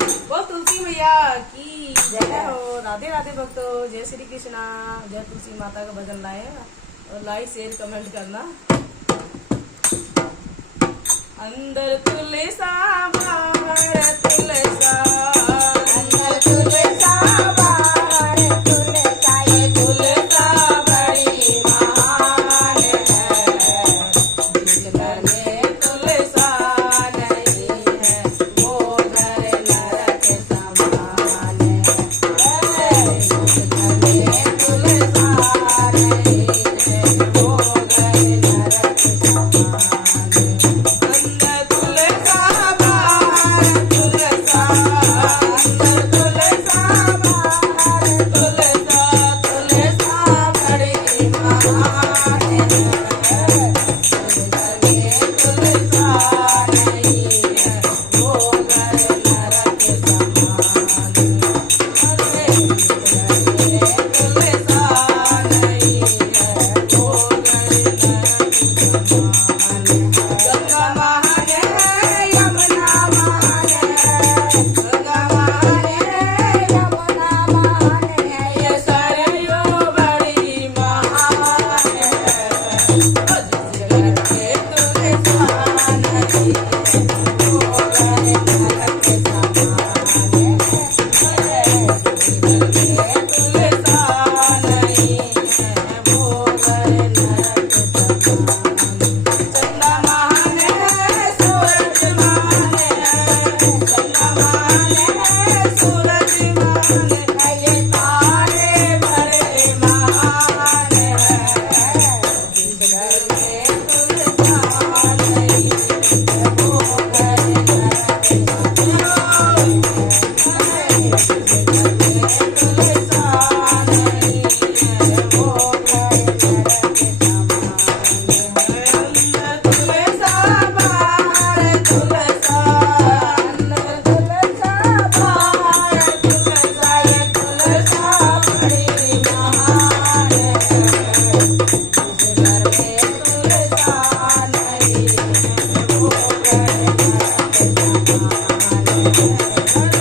बोल तुलसी मैया की जय हो। राधे राधे भक्तों, जय श्री कृष्णा। जय तुलसी माता का भजन लाए और लाइक शेयर कमेंट करना। अंदर तुलसा बाहर तुलसा, अंदर तुलसा बाहर तुलसा, ये तुलसा बड़ी महान है। जिस घर में तुलसा नहीं है वो घर नरक समान है। जिस घर में तुलसा नहीं है वो घर नरक समान है। अंदर तुलसा बाहर तुलसा, अंदर तुलसा बाहर तुलसा, तुलसा बड़ी महान है। तुलसा नहीं है वो घर नरक समान है। तुलसा नहीं है वो घर नरक समान है। गंगा महान है, यमुना महान है, गंगा महान है, यमुना महान है, ये सरयू बड़ी महान है। जिस घर के तुलसा नहीं है वो घर नरक समान है। जिस घर के तुलसा नहीं है वो घर नरक समान है। चंदा महान है, सूरज महान है, चंदा महान है, सूरज महान है, ये तारे बड़े महान है। जिस घर में तुलसा नहीं है वो घर नरक समान है। जिस घर में तुलसा नहीं है वो घर नरक समान है। अंदर तुलसा बाहर तुलसा, अंदर तुलसा बाहर तुलसा, ये तुलसा बड़ी महान है। जिस घर में तुलसा नहीं है वो घर नरक समान है।